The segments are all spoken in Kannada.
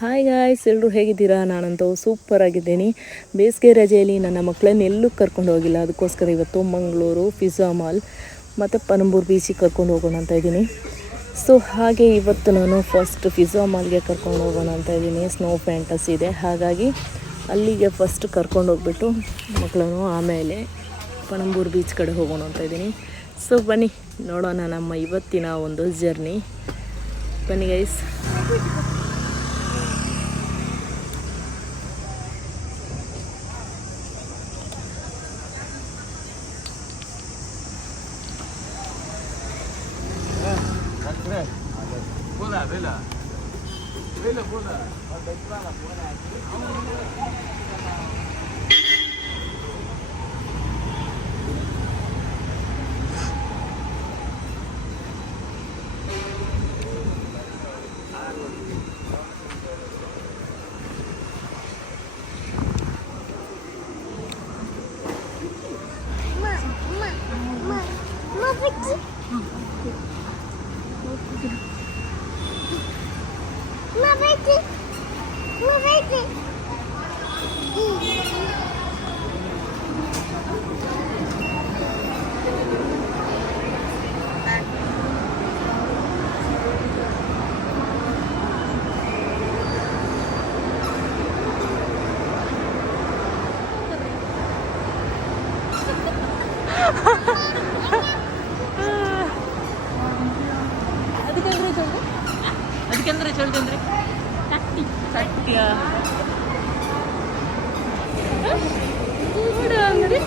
ಹಾಯ್ ಗಾಯ್ಸ್, ಎಲ್ಲರೂ ಹೇಗಿದ್ದೀರಾ? ನಾನಂತೂ ಸೂಪರ್ ಆಗಿದ್ದೀನಿ. ಬೇಸಿಗೆ ರಜೆಯಲ್ಲಿ ನನ್ನ ಮಕ್ಕಳನ್ನ ಎಲ್ಲೂ ಕರ್ಕೊಂಡು ಹೋಗಿಲ್ಲ. ಅದಕ್ಕೋಸ್ಕರ ಇವತ್ತು ಮಂಗಳೂರು ಪಿಜ್ಜಾ ಮಾಲ್ ಮತ್ತು ಪಣಂಬೂರು ಬೀಚಿಗೆ ಕರ್ಕೊಂಡು ಹೋಗೋಣ ಅಂತ ಇದ್ದೀನಿ. ಸೊ ಹಾಗೆ ಇವತ್ತು ನಾನು ಫಸ್ಟ್ ಪಿಜ್ಜಾ ಮಾಲ್ಗೆ ಕರ್ಕೊಂಡು ಹೋಗೋಣ ಅಂತ ಇದ್ದೀನಿ. ಸ್ನೋ ಫ್ಯಾಂಟಸಿ ಇದೆ, ಹಾಗಾಗಿ ಅಲ್ಲಿಗೆ ಫಸ್ಟ್ ಕರ್ಕೊಂಡು ಹೋಗ್ಬಿಟ್ಟು ಮಕ್ಕಳನ್ನು ಆಮೇಲೆ ಪಣಂಬೂರು ಬೀಚ್ ಕಡೆ ಹೋಗೋಣ ಅಂತ ಇದ್ದೀನಿ. ಸೊ ಬನ್ನಿ ನೋಡೋಣ ನಮ್ಮ ಇವತ್ತಿನ ಒಂದು ಜರ್ನಿ. ಬನ್ನಿ ಗೈಸ್. ಅದಕ್ಕೆ ಚಳ್ದಂದ್ರೆ ಸತ್ಯ ಅಂಗಡಿ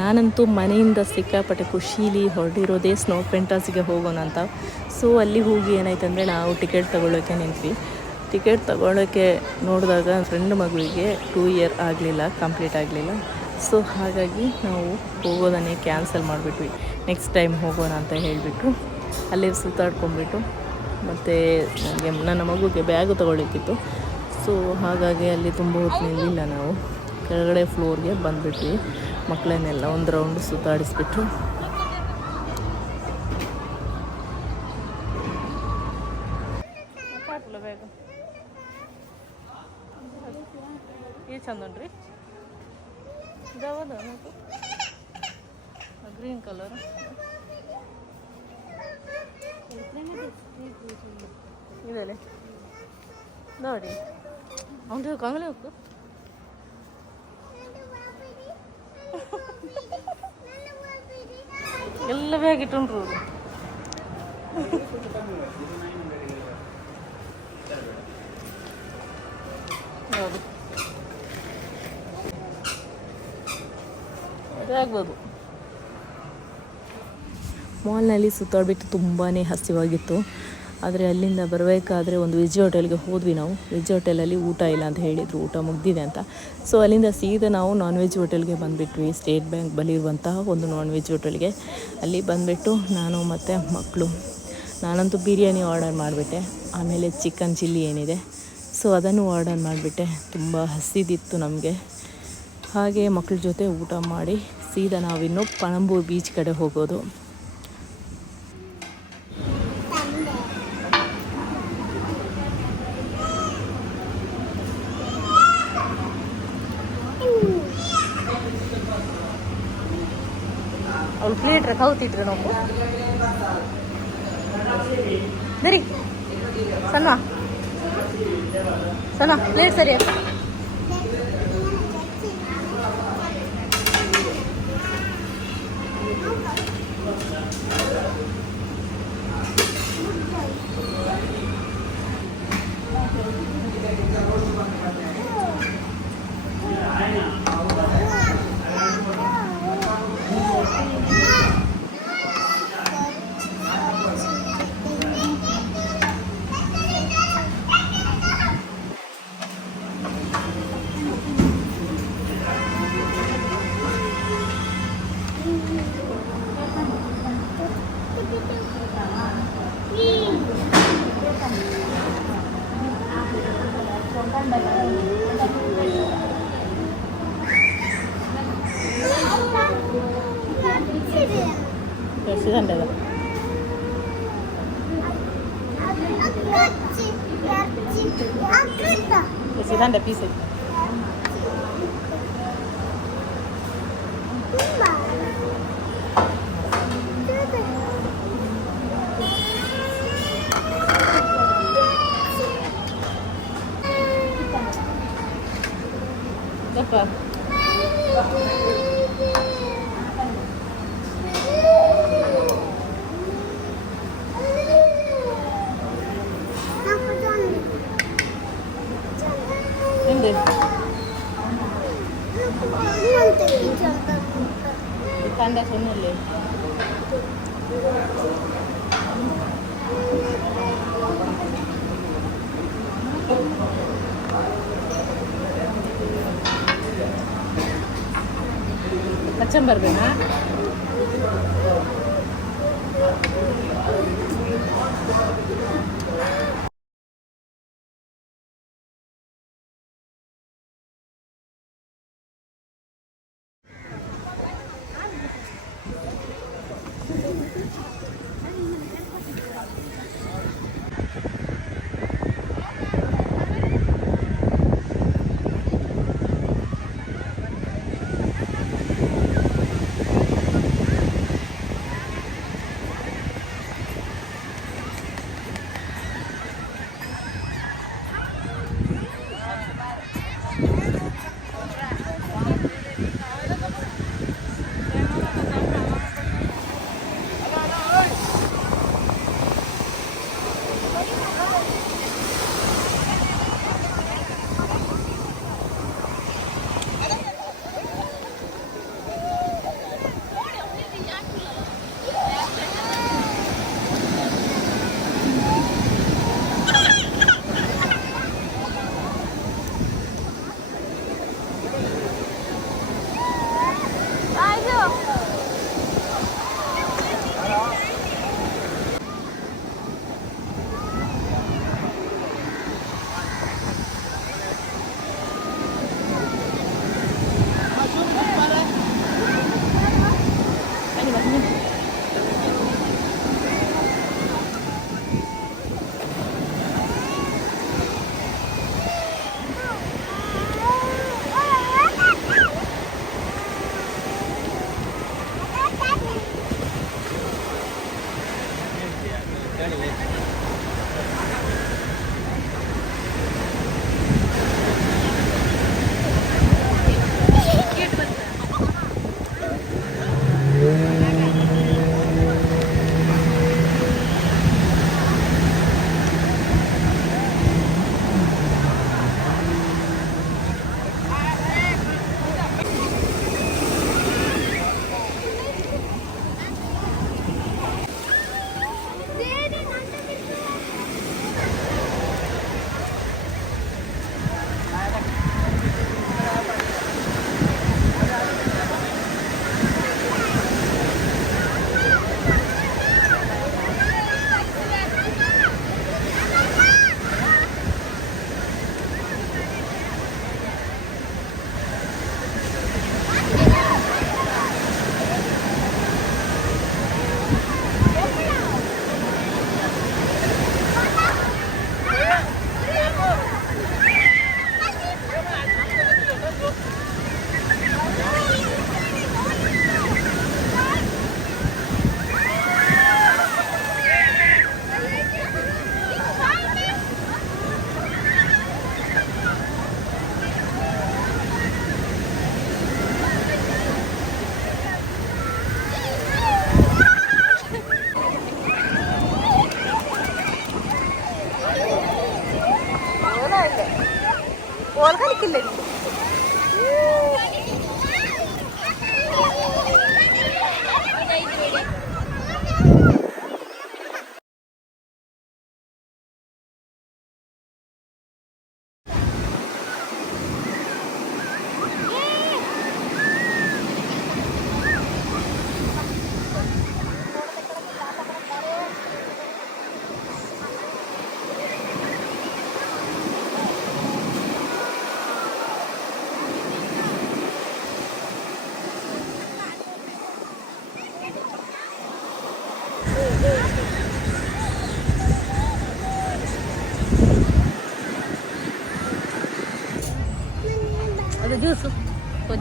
ನಾನಂತೂ ಮನೆಯಿಂದ ಸಿಕ್ಕಾಪಟ್ಟೆ ಖುಷೀಲಿ ಹೊರಟಿರೋದೇ ಸ್ನೋ ಫ್ಯಾಂಟಸಿಗೆ ಹೋಗೋಣ ಅಂತ. ಸೊ ಅಲ್ಲಿ ಹೋಗಿ ಏನಾಯ್ತಂದರೆ ನಾವು ಟಿಕೆಟ್ ತೊಗೊಳ್ಳೋಕ್ಕೆ ನಿಂತ್ವಿ. ಟಿಕೆಟ್ ತೊಗೊಳ್ಳೋಕ್ಕೆ ನೋಡಿದಾಗ ಫ್ರೆಂಡ್ ಮಗುವಿಗೆ 2 ಇಯರ್ ಆಗಲಿಲ್ಲ, ಕಂಪ್ಲೀಟ್ ಆಗಲಿಲ್ಲ. ಸೊ ಹಾಗಾಗಿ ನಾವು ಹೋಗೋದನ್ನೇ ಕ್ಯಾನ್ಸಲ್ ಮಾಡಿಬಿಟ್ವಿ. ನೆಕ್ಸ್ಟ್ ಟೈಮ್ ಹೋಗೋಣ ಅಂತ ಹೇಳಿಬಿಟ್ಟು ಅಲ್ಲಿ ಸುತ್ತಾಡ್ಕೊಂಡ್ಬಿಟ್ಟು ಮತ್ತು ನನಗೆ ನನ್ನ ಮಗುಗೆ ಬ್ಯಾಗು ತೊಗೊಳ್ಳಿಕ್ಕಿತ್ತು. ಸೊ ಹಾಗಾಗಿ ಅಲ್ಲಿ ತುಂಬ ಹೊತ್ತು ನಿಲ್ಲಿಲ್ಲ, ನಾವು ಕೆಳಗಡೆ ಫ್ಲೋರ್ಗೆ ಬಂದುಬಿಟ್ವಿ. ಮಕ್ಕಳನ್ನೆಲ್ಲ ಒಂದು ರೌಂಡು ಸುತ್ತಾಡಿಸ್ಬಿಟ್ರು. ಬ್ಯಾಗು ಏನು ಚಂದನ್ರಿ ಇದಾವದ ಗ್ರೀನ್ ಕಲರ್ ಇದೆ ನೋಡಿ. ಅವನು ಕಾಂಗ್ಲೆ ಹೋಗ್ತು. ಎಲ್ಲ ಬ್ಯಾಗ್ ಇಟ್ಟುಂಡ್ರು. ಹೌದು ಅದೇ ಆಗ್ಬೋದು. ಮಾಲ್ನಲ್ಲಿ ಸುತ್ತಾಡ್ಬಿಟ್ಟು ತುಂಬಾ ಹಸಿವಾಗಿತ್ತು. ಆದರೆ ಅಲ್ಲಿಂದ ಬರಬೇಕಾದ್ರೆ ಒಂದು ವೆಜ್ ಹೋಟೆಲ್ಗೆ ಹೋದ್ವಿ ನಾವು. ವೆಜ್ ಹೋಟೆಲಲ್ಲಿ ಊಟ ಇಲ್ಲ ಅಂತ ಹೇಳಿದರು, ಊಟ ಮುಗ್ದಿದೆ ಅಂತ. ಸೊ ಅಲ್ಲಿಂದ ಸೀದಾ ನಾವು ನಾನ್ ವೆಜ್ ಹೋಟೆಲ್ಗೆ ಬಂದುಬಿಟ್ವಿ. ಸ್ಟೇಟ್ ಬ್ಯಾಂಕ್ ಬಳಿರುವಂತಹ ಒಂದು ನಾನ್ ವೆಜ್ ಹೋಟೆಲ್ಗೆ. ಅಲ್ಲಿ ಬಂದುಬಿಟ್ಟು ನಾನು ಮತ್ತು ಮಕ್ಕಳು, ನಾನಂತೂ ಬಿರಿಯಾನಿ ಆರ್ಡರ್ ಮಾಡಿಬಿಟ್ಟೆ. ಆಮೇಲೆ ಚಿಕನ್ ಚಿಲ್ಲಿ ಏನಿದೆ ಸೊ ಅದನ್ನು ಆರ್ಡರ್ ಮಾಡಿಬಿಟ್ಟೆ. ತುಂಬ ಹಸಿದಿತ್ತು ನಮಗೆ. ಹಾಗೆ ಮಕ್ಕಳ ಜೊತೆ ಊಟ ಮಾಡಿ ಸೀದಾ ನಾವಿನ್ನು ಪಣಂಬೂರು ಬೀಚ್ ಕಡೆ ಹೋಗೋದು. ಅವ್ಳು ಪ್ಲೇಟ್ ಕೌತಿದ್ರು ನಾವು ದರಿ ಸಣ್ಣ ಸಣ್ಣ ಪ್ಲೇಟ್ ಸರಿ. ജെർസിതണ്ടത് ജെർസിതണ്ട piece apa? Ini tanda sana le. Macam berbeda. ഓൾ കളിക്കില്ലേ?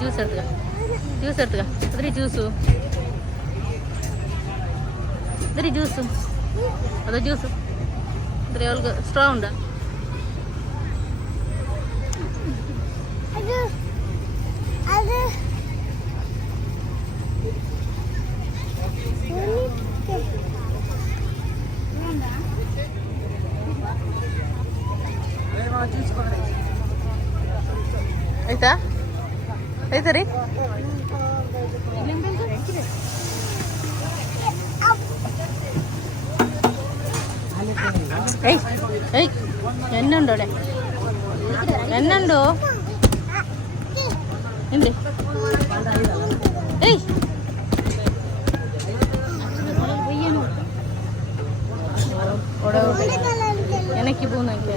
ಜ್ಯೂಸ್ ಎಡ್ತಗ ಅದ್ರಿ ಜ್ಯೂಸು ಅದ ಜ್ಯೂಸು ಅದ್ರಿ ಅವ್ರಿಗೆ ಸ್ಟ್ರಾ ಉಂಡಾ ಆಯ್ತಾ ಆಯ್ತಾ ರೀ ఎన్నుండోడే ఎన్నుండు ఏంటి ఏయ్ எனக்கு போனாங்க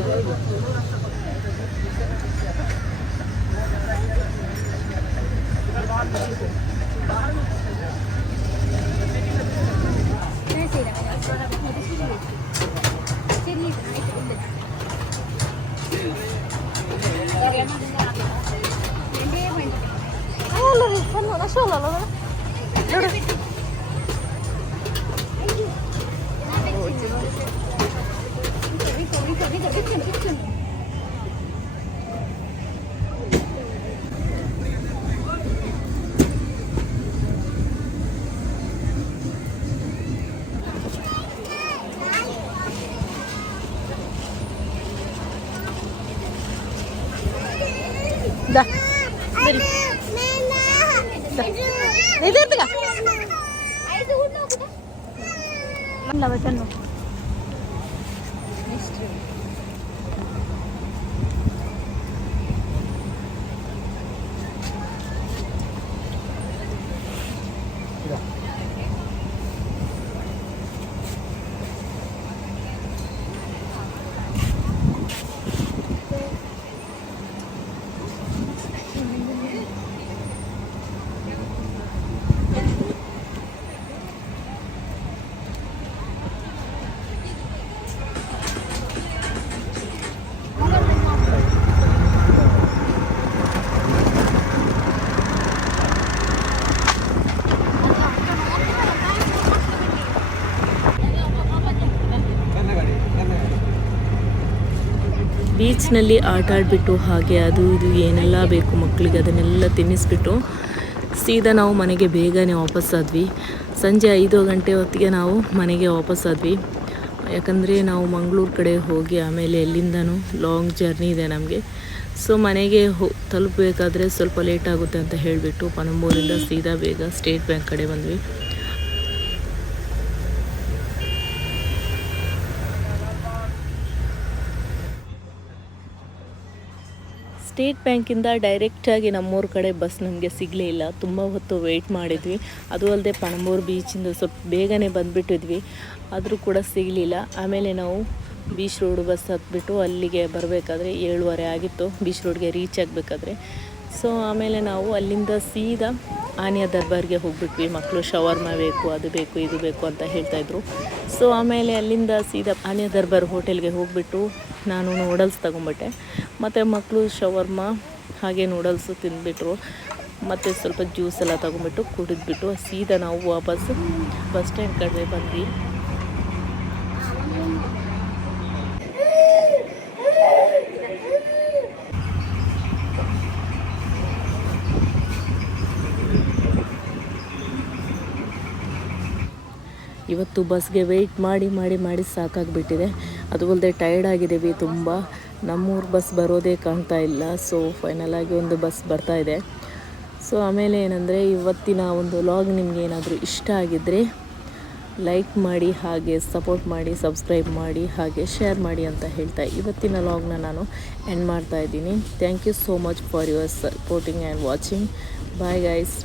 दा ಬೀಚ್ನಲ್ಲಿ ಆಟ ಆಡಿಬಿಟ್ಟು ಹಾಗೆ ಅದು ಇದು ಏನೆಲ್ಲ ಬೇಕು ಮಕ್ಕಳಿಗೆ ಅದನ್ನೆಲ್ಲ ತಿನ್ನಿಸ್ಬಿಟ್ಟು ಸೀದಾ ನಾವು ಮನೆಗೆ ಬೇಗನೆ ವಾಪಸ್ಸಾದ್ವಿ. ಸಂಜೆ 5 ಗಂಟೆ ಹೊತ್ತಿಗೆ ನಾವು ಮನೆಗೆ ವಾಪಸ್ಸಾದ್ವಿ. ಯಾಕಂದರೆ ನಾವು ಮಂಗಳೂರು ಕಡೆ ಹೋಗಿ ಆಮೇಲೆ ಎಲ್ಲಿಂದನೂ ಲಾಂಗ್ ಜರ್ನಿ ಇದೆ ನಮಗೆ. ಸೊ ಮನೆಗೆ ತಲುಪಬೇಕಾದ್ರೆ ಸ್ವಲ್ಪ ಲೇಟ್ ಆಗುತ್ತೆ ಅಂತ ಹೇಳಿಬಿಟ್ಟು ಪಣಂಬೂರಿಂದ ಸೀದಾ ಬೇಗ ಸ್ಟೇಟ್ ಬ್ಯಾಂಕ್ ಕಡೆ ಬಂದ್ವಿ. ಸ್ಟೇಟ್ ಬ್ಯಾಂಕಿಂದ ಡೈರೆಕ್ಟಾಗಿ ನಮ್ಮೂರ ಕಡೆ ಬಸ್ ನಮಗೆ ಸಿಗಲೇ ಇಲ್ಲ. ತುಂಬ ಹೊತ್ತು ವೆಯ್ಟ್ ಮಾಡಿದ್ವಿ. ಅದು ಅಲ್ಲದೆ ಪಣಂಬೂರು ಬೀಚಿಂದ ಸ್ವಲ್ಪ ಬೇಗನೆ ಬಂದುಬಿಟ್ಟಿದ್ವಿ, ಆದರೂ ಕೂಡ ಸಿಗಲಿಲ್ಲ. ಆಮೇಲೆ ನಾವು ಬೀಚ್ ರೋಡ್ ಬಸ್ ಹತ್ಬಿಟ್ಟು ಅಲ್ಲಿಗೆ ಬರಬೇಕಾದ್ರೆ 7:30 ಆಗಿತ್ತು ಬೀಚ್ ರೋಡ್ಗೆ ರೀಚ್ ಆಗಬೇಕಾದ್ರೆ. ಸೊ ಆಮೇಲೆ ನಾವು ಅಲ್ಲಿಂದ ಸೀದಾ ಆನಿಯಾ ದರ್ಬಾರ್ಗೆ ಹೋಗ್ಬಿಟ್ವಿ. ಮಕ್ಕಳು ಶವರ್ಮ ಬೇಕು, ಅದು ಬೇಕು, ಇದು ಬೇಕು ಅಂತ ಹೇಳ್ತಾಯಿದ್ರು. ಸೊ ಆಮೇಲೆ ಅಲ್ಲಿಂದ ಸೀದಾ ಆನಿಯಾ ದರ್ಬಾರ್ ಹೋಟೆಲ್ಗೆ ಹೋಗಿಬಿಟ್ಟು ನಾನು ನೂಡಲ್ಸ್ ತೊಗೊಂಬಿಟ್ಟೆ. ಮತ್ತು ಮಕ್ಕಳು ಶವರ್ಮ ಹಾಗೆ ನೂಡಲ್ಸು ತಿಂದುಬಿಟ್ರು. ಮತ್ತು ಸ್ವಲ್ಪ ಜ್ಯೂಸ್ ಎಲ್ಲ ತೊಗೊಂಬಿಟ್ಟು ಕುಡಿದ್ಬಿಟ್ಟು ಸೀದಾ ನಾವು ವಾಪಸ್ ಬಸ್ ಸ್ಟ್ಯಾಂಡ್ ಕಡೆ ಬಂದ್ವಿ. ಇವತ್ತು ಬಸ್ಗೆ ವೆಯ್ಟ್ ಮಾಡಿ ಸಾಕಾಗಿಬಿಟ್ಟಿದೆ. ಅದು ಅಲ್ಲದೆ ಟಯರ್ಡ್ ಆಗಿದ್ದೀವಿ ತುಂಬ. ನಮ್ಮೂರು ಬಸ್ ಬರೋದೇ ಕಾಣ್ತಾ ಇಲ್ಲ. ಸೊ ಫೈನಲಾಗಿ ಒಂದು ಬಸ್ ಬರ್ತಾ ಇದೆ. ಸೊ ಆಮೇಲೆ ಏನಂದರೆ ಇವತ್ತಿನ ಒಂದು ವ್ಲಾಗ್ ನಿಮ್ಗೆ ಏನಾದರೂ ಇಷ್ಟ ಆಗಿದ್ದರೆ ಲೈಕ್ ಮಾಡಿ, ಹಾಗೆ ಸಪೋರ್ಟ್ ಮಾಡಿ, ಸಬ್ಸ್ಕ್ರೈಬ್ ಮಾಡಿ, ಹಾಗೆ ಶೇರ್ ಮಾಡಿ ಅಂತ ಹೇಳ್ತಾ ಇವತ್ತಿನ ವ್ಲಾಗ್ನ ನಾನು ಎಂಡ್ ಮಾಡ್ತಾ ಇದ್ದೀನಿ. Thank you so much for your supporting and watching. Bye guys.